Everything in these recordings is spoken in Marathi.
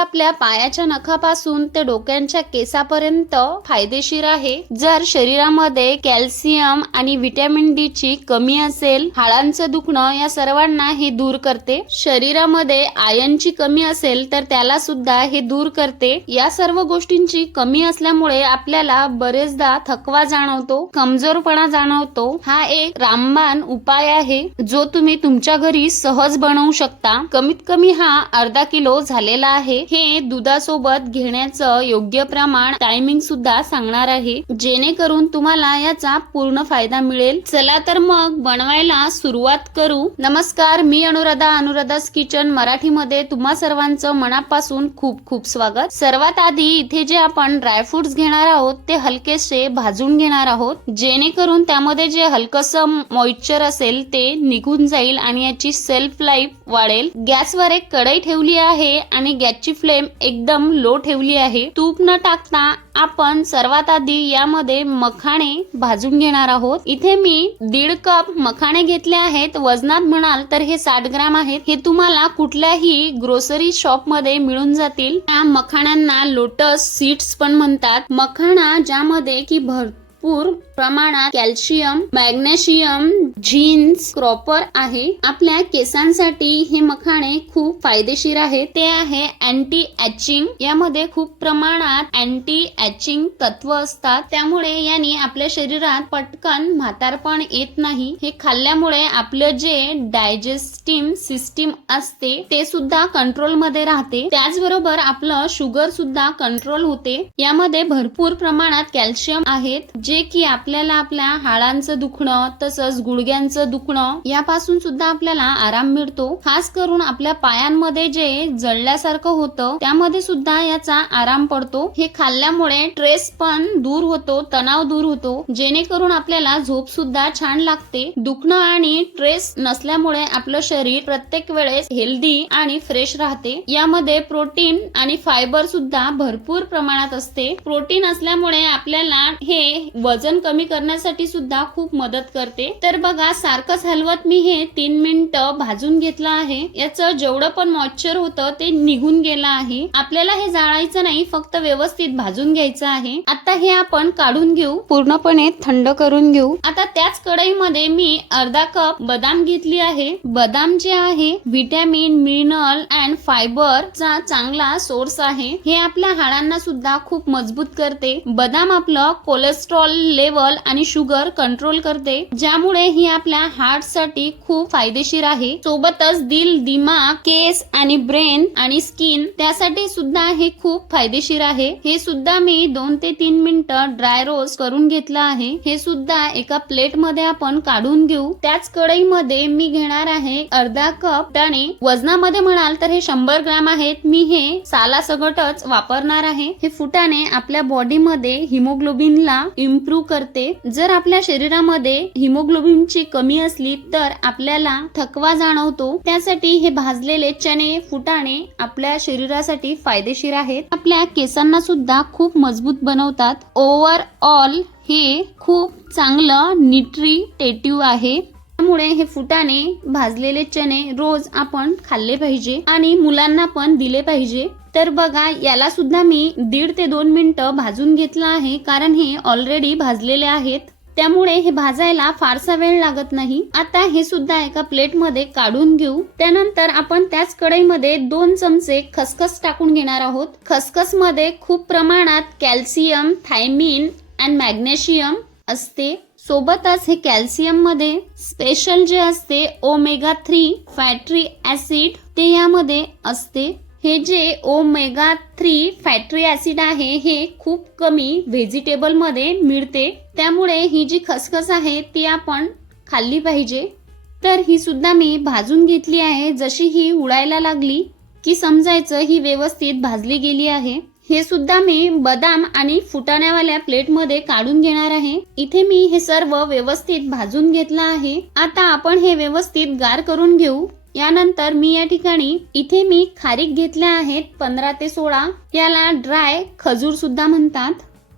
आपल्या पायाच्या नखापासून ते डोक्यांच्या केसापर्यंत फायदेशीर आहे. जर शरीरामध्ये कॅल्शियम आणि व्हिटॅमिन डी ची कमी असेल हाडांचं दुखणं या सर्वांना हे दूर करते. शरीरामध्ये आयनची कमी असेल तर त्याला सुद्धा हे दूर करते. या सर्व गोष्टींची कमी असल्यामुळे आपल्याला बरेचदा थकवा जाणवतो कमजोरपणा जाणवतो. हा एक रामबाण उपाय आहे जो तुम्ही तुमच्या घरी सहज बनवू शकता. कमीत कमी हा अर्धा किलो झालेला आहे. हे दुधासोबत घेण्याचं योग्य प्रमाण टायमिंग सुद्धा सांगणार आहे. जेणेकरून तुम्हाला याचा पूर्ण फायदा मिळेल. चला तर मग बनवायला सुरुवात करू. नमस्कार मी अनुराधा अनुराधास किचन मराठीमध्ये तुम्हा सर्वांचं मनापासून खूप खूप स्वागत. सर्वात आधी इथे जे आपण ड्रायफ्रुट्स घेणार आहोत ते हलकेसे भाजून घेणार आहोत. जेणेकरून त्यामध्ये जे हलकस मॉइश्चर असेल ते निघून जाईल आणि याची सेल्फ लाईफ वाढेल. गॅसवर एक कढई ठेवली आहे आणि गॅसची फ्लेम एकदम लो ठेवली आहे. तूप न टाकता आपण सर्वात आधी यामध्ये मखाणे भाजून घेणार आहोत. इथे मी दीड कप मखाणे घेतले आहेत. वजनात म्हणाल तर हे साठ ग्राम आहेत. हे तुम्हाला कुठल्याही ग्रोसरी शॉपमध्ये मिळून जातील. त्या मखाण्यांना लोटस सीड्स पण म्हणतात. मखाणा ज्यामध्ये की भरपूर प्रमाणात कॅल्शियम मॅग्नेशियम झिन्स क्रॉपर आहे. आपल्या केसांसाठी हे मखाणे खूप फायदेशीर आहे ते आहे अँटी एचिंग यामध्ये खूप प्रमाणात अँटी एचिंग तत्व असतात. त्यामुळे यांनी आपल्या शरीरात पटकन म्हातारपण येत नाही. हे खाल्ल्यामुळे आपलं जे डायजेस्टिव्ह सिस्टीम असते ते सुद्धा कंट्रोलमध्ये राहते. त्याचबरोबर आपलं शुगर सुद्धा कंट्रोल होते. यामध्ये भरपूर प्रमाणात कॅल्शियम आहेत जे की आपल्याला आपल्या हाडांचं दुखणं तसंच गुडघ्यांचं दुखणं यापासून सुद्धा आपल्याला आराम मिळतो. खास करून आपल्या पायांमध्ये जे जळल्यासारखं होतं त्यामध्ये सुद्धा याचा आराम पडतो. हे खाल्ल्यामुळे स्ट्रेस पण दूर होतो तणाव दूर होतो. जेणेकरून आपल्याला झोप सुद्धा छान लागते. दुखणं आणि स्ट्रेस नसल्यामुळे आपलं शरीर प्रत्येक वेळेस हेल्दी आणि फ्रेश राहते. यामध्ये प्रोटीन आणि फायबर सुद्धा भरपूर प्रमाणात असते. प्रोटीन असल्यामुळे आपल्याला हे वजन कमी करण्यासाठी सुद्धा खूप मदत करते. तर बघा सारखंच हलवत मी हे तीन मिनिटं भाजून घेतलं आहे. याचं जेवढं पण मॉइश्चर होतं ते निघून गेलं आहे. आपल्याला हे जाळायचं नाही फक्त व्यवस्थित भाजून घ्यायचं आहे. आता हे आपण काढून घेऊ. पूर्णपणे थंड करून घेऊ. आता त्याच कढईमध्ये मी अर्धा कप बदाम घेतली आहे. बदाम जे आहे व्हिटॅमिन मिनरल अँड फायबर चा चांगला सोर्स आहे. हे आपल्या हाडांना सुद्धा खूप मजबूत करते. बदाम आपलं कोलेस्ट्रॉल लेवल आणि शुगर कंट्रोल करते. ज्यामुळे ही आपल्या हार्टसाठी खूप फायदेशीर आहे. सोबतच दिल दिमाग केस आणि ब्रेन आणि स्किन त्यासाठी सुद्धा हे खूप फायदेशीर आहे. हे सुद्धा मी दोन ते तीन मिनिटं ड्राय रोस्ट करून घेतलं आहे. हे सुद्धा एका प्लेटमध्ये आपण काढून घेऊ. त्याच कढईमध्ये मी घेणार आहे अर्धा कप दाणे वजनामध्ये म्हणाल तर हे शंभर ग्राम आहेत. मी हे सालासकटच वापरणार आहे. हे फुटाणे आपल्या बॉडीमध्ये हिमोग्लोबिनला इम्प्रूव्ह करते. जर आपल्या शरीरामध्ये हिमोग्लोबिनची कमी असली तर आपल्याला थकवा जाणवतो. त्यासाठी हे भाजलेले चणे फुटाणे आपल्या शरीरासाठी फायदेशीर आहेत. आपल्या केसांना सुद्धा खूप मजबूत बनवतात. ओव्हरऑल हे खूप चांगलं न्यूट्रिटेटिव्ह आहे. त्यामुळे हे फुटाणे भाजलेले चणे रोज आपण खाल्ले पाहिजे आणि मुलांना पण दिले पाहिजे. तर बघा याला सुद्धा मी दीड ते दोन मिनटं भाजून घेतलं आहे कारण हे ऑलरेडी भाजलेले आहेत. त्यामुळे हे भाजायला फारसा वेळ लागत नाही. आता हे सुद्धा एका प्लेटमध्ये काढून घेऊ. त्यानंतर आपण त्याच कढईमध्ये दोन चमचे खसखस टाकून घेणार आहोत. खसखसमध्ये खूप प्रमाणात कॅल्शियम थायमिन अँड मॅग्नेशियम असते. सोबतच हे कॅल्शियममध्ये स्पेशल जे असते ओमेगा थ्री फॅट्री ऍसिड ते यामध्ये असते. हे जे ओमेगा थ्री फॅट्री ॲसिड आहे हे खूप कमी व्हेजिटेबलमध्ये मिळते. त्यामुळे ही जी खसखस आहे ती आपण खाल्ली पाहिजे. तर ही सुद्धा मी भाजून घेतली आहे. जशी ही उडायला लागली की समजायचं ही व्यवस्थित भाजली गेली आहे. हे सुद्धा मी बदाम आणि फुटाण्यावाल्या प्लेटमध्ये काढून घेणार आहे. इथे मी हे सर्व व्यवस्थित भाजून घेतलं आहे. आता आपण हे व्यवस्थित गार करून घेऊ. यानंतर मी या ठिकाणी इथे मी खारीक घेतल्या आहेत पंधरा ते सोळा याला ड्राय खजूर सुद्धा म्हणतात.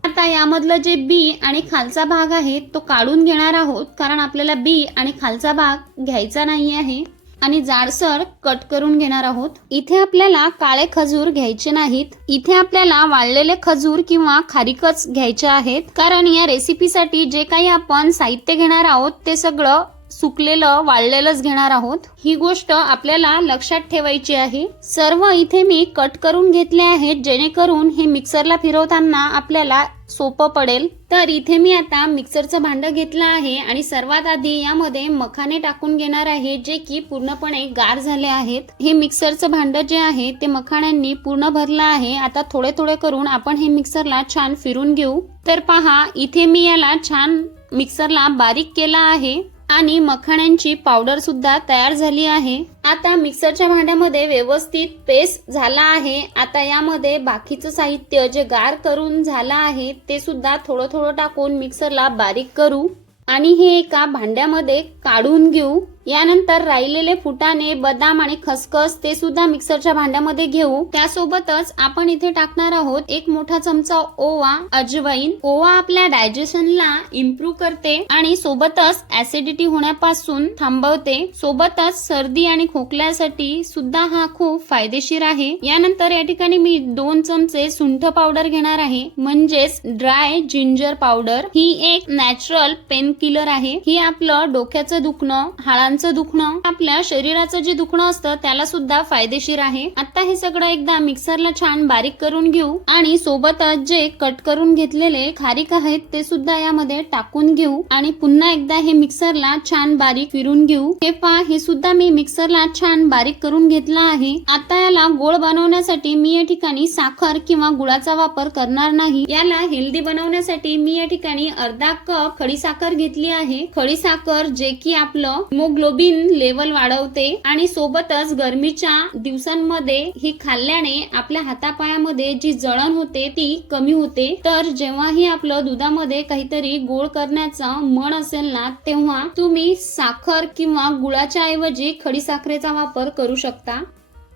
आता यामधलं जे बी आणि खालचा भाग आहे तो काढून घेणार आहोत कारण आपल्याला बी आणि खालचा भाग घ्यायचा नाही आहे. आणि जाडसर कट करून घेणार आहोत. इथे आपल्याला काळे खजूर घ्यायचे नाहीत. इथे आपल्याला वाळलेले खजूर किंवा खारीकच घ्यायचे आहेत. कारण या रेसिपीसाठी जे काही आपण साहित्य घेणार आहोत ते सगळं सुकलेलं वाळलेलंच घेणार आहोत. ही गोष्ट आपल्याला लक्षात ठेवायची आहे. सर्व इथे मी कट करून घेतले आहेत जेणेकरून हे मिक्सरला फिरवताना आपल्याला सोपं पडेल. तर इथे मी आता मिक्सरचं भांडं घेतलं आहे आणि सर्वात आधी यामध्ये मखाने टाकून घेणार आहे जे की पूर्णपणे गार झाले आहेत. हे मिक्सरचं भांडं जे आहे ते मखाण्यांनी पूर्ण भरलं आहे. आता थोडे थोडे करून आपण हे मिक्सरला छान फिरून घेऊ. तर पहा इथे मी याला छान मिक्सरला बारीक केला आहे. आणि मखाण्यांची पावडर सुद्धा तयार झाली आहे. आता मिक्सरच्या भांड्यामध्ये व्यवस्थित पेस्ट झाला आहे. आता यामध्ये बाकीचं साहित्य जे गार करून झालं आहे ते सुद्धा थोडं थोडं टाकून मिक्सरला बारीक करू. आणि हे एका भांड्यामध्ये काढून घेऊ. यानंतर राहिलेले फुटाणे बदाम आणि खसखस ते सुद्धा मिक्सरच्या भांड्यामध्ये घेऊ. त्यासोबतच आपण इथे टाकणार आहोत एक मोठा चमचा ओवा अजवाईन. ओवा आपल्या डायजेशनला इम्प्रूव्ह करते आणि सोबतच ऍसिडिटी होण्यापासून थांबवते. सोबतच सर्दी आणि खोकल्यासाठी सुद्धा हा खूप फायदेशीर आहे. यानंतर या ठिकाणी मी दोन चमचे सुंठ पावडर घेणार आहे. म्हणजेच ड्राय जिंजर पावडर ही एक नॅचरल पेन किलर आहे. ही आपलं डोक्याचं दुखणं हाळा हाडांचं दुखणं आपल्या शरीराचं जे दुखणं असतं त्याला सुद्धा फायदेशीर आहे. आता हे सगळं एकदा मिक्सरला छान बारीक करून घेऊ आणि सोबतच जे कट करून घेतलेले खारीक आहेत ते सुद्धा यामध्ये टाकून घेऊ आणि पुन्हा एकदा हे मिक्सरला छान बारीक फिरून घेऊ. हे पहा हे सुद्धा मी मिक्सरला छान बारीक करून घेतलं आहे. आता याला गोड बनवण्यासाठी मी या ठिकाणी साखर किंवा गुळाचा वापर करणार नाही. याला हेल्दी बनवण्यासाठी मी या ठिकाणी अर्धा कप खडीसाखर घेतली आहे. खडी साखर जे की आपलं हिमोग्लोबिन लेवल वाढवते आणि सोबतच गरमीच्या दिवसांमध्ये ही खाल्ल्याने आपल्या हातापायामध्ये जी जळण होते ती कमी होते. तर जेव्हाही आपलं दुधामध्ये काहीतरी गोड करण्याचं मन असेल ना तेव्हा तुम्ही साखर किंवा गुळाच्या ऐवजी खडीसाखरेचा वापर करू शकता.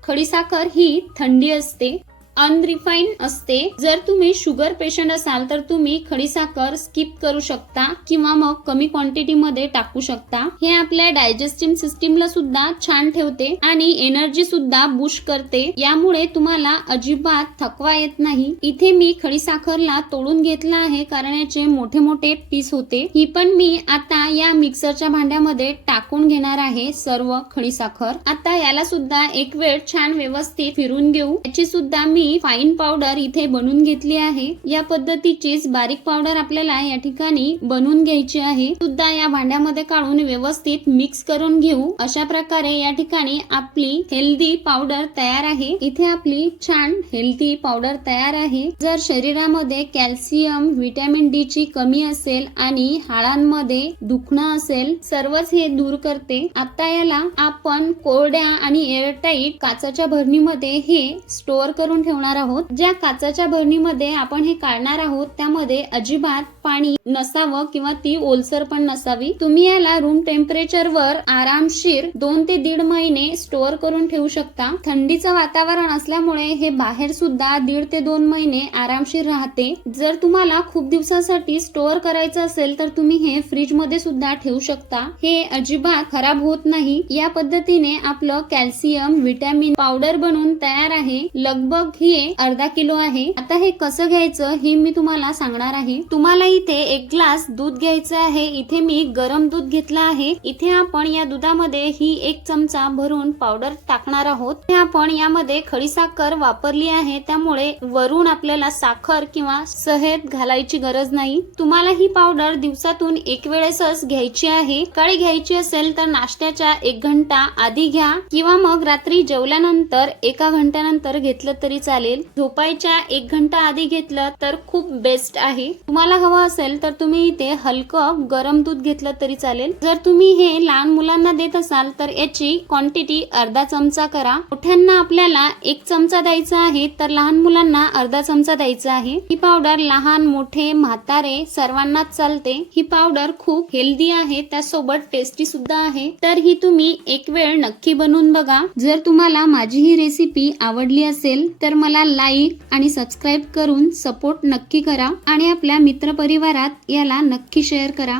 खडीसाखर ही थंडी असते. अनरिफाईन असते. जर तुम्ही शुगर पेशंट असाल तर तुम्ही खडीसाखर स्किप करू शकता किंवा मग कमी क्वांटिटी मध्ये टाकू शकता. हे आपल्या डायजेस्टिव्ह सिस्टीमला सुद्धा छान ठेवते आणि एनर्जी सुद्धा बुश करते. यामुळे तुम्हाला अजिबात थकवा येत नाही. इथे मी खडीसाखरला तोडून घेतला आहे कारण याचे मोठे मोठे पीस होते. ही पण मी आता या मिक्सरच्या भांड्यामध्ये टाकून घेणार आहे सर्व खडीसाखर आता याला सुद्धा एक वेळ छान व्यवस्थित फिरून घेऊ. याची सुद्धा मी फाईन पावडर इथे बनवून घेतली आहे. या पद्धतीचीच बारीक पावडर आपल्याला या ठिकाणी बनवून घ्यायची आहे. सुद्धा या भांड्यामध्ये काढून व्यवस्थित मिक्स करून घेऊ. अशा प्रकारे या ठिकाणी आपली हेल्दी पावडर तयार आहे. इथे आपली छान हेल्दी पावडर तयार आहे. जर शरीरामध्ये कॅल्शियम व्हिटॅमिन डी ची कमी असेल आणि हाडांमध्ये दुखणं असेल सर्वच हे दूर करते. आता याला आपण कोरड्या आणि एअरटाईट काचाच्या भरणीमध्ये हे स्टोअर करून ठेवणार आहोत. ज्या काचाच्या भरणीमध्ये आपण हे काढणार आहोत त्यामध्ये अजिबात पाणी नसावं किंवा ती ओलसर पण नसावी. तुम्ही याला रूम टेम्परेचर वर आरामशीर दोन ते दीड महिने स्टोअर करून ठेवू शकता. थंडीचं वातावरण असल्यामुळे हे बाहेर सुद्धा दीड ते दोन महिने आरामशीर राहते. जर तुम्हाला खूप दिवसासाठी स्टोअर करायचं असेल तर तुम्ही हे फ्रीजमध्ये सुद्धा ठेवू शकता. हे अजिबात खराब होत नाही. या पद्धतीने आपलं कॅल्शियम व्हिटॅमिन पावडर बनून तयार आहे. लगभग ही अर्धा किलो आहे. आता हे कसं घ्यायचं हे मी तुम्हाला सांगणार आहे. तुम्हाला इथे एक ग्लास दूध घ्यायचं आहे. इथे मी गरम दूध घेतलं आहे. इथे आपण या दुधामध्ये ही एक चमचा भरून पावडर टाकणार आहोत. आपण यामध्ये खडीसाखर वापरली आहे. त्यामुळे वरून आपल्याला साखर किंवा सहेद घालायची गरज नाही. तुम्हाला ही पावडर दिवसातून एक वेळेसच घ्यायची आहे. काळी घ्यायची असेल तर नाश्त्याच्या एक घंटा आधी घ्या किंवा मग रात्री जेवल्यानंतर एका घंट्यानंतर घेतलं तरी चालेल. झोपायच्या एक घंटा आधी घेतलं तर खूप बेस्ट आहे. तुम्हाला हवं असेल तर तुम्ही इथे हलकं गरम दूध घेतलं तरी चालेल. जर तुम्ही हे लहान मुलांना देत असाल तर याची क्वांटिटी अर्धा चमचा करा. मोठ्यांना आपल्याला एक चमचा द्यायचा आहे तर लहान मुलांना अर्धा चमचा द्यायचा आहे. ही पावडर लहान मोठे म्हातारे सर्वांनाच चालते. ही पावडर खूप हेल्दी आहे. त्यासोबत टेस्टी सुद्धा आहे. तर ही तुम्ही एक वेळ नक्की बनवून बघा. जर तुम्हाला माझी ही रेसिपी आवडली असेल तर मला लाईक आणि सबस्क्राईब करून सपोर्ट नक्की करा आणि आपल्या मित्रपरिवारात याला नक्की शेअर करा.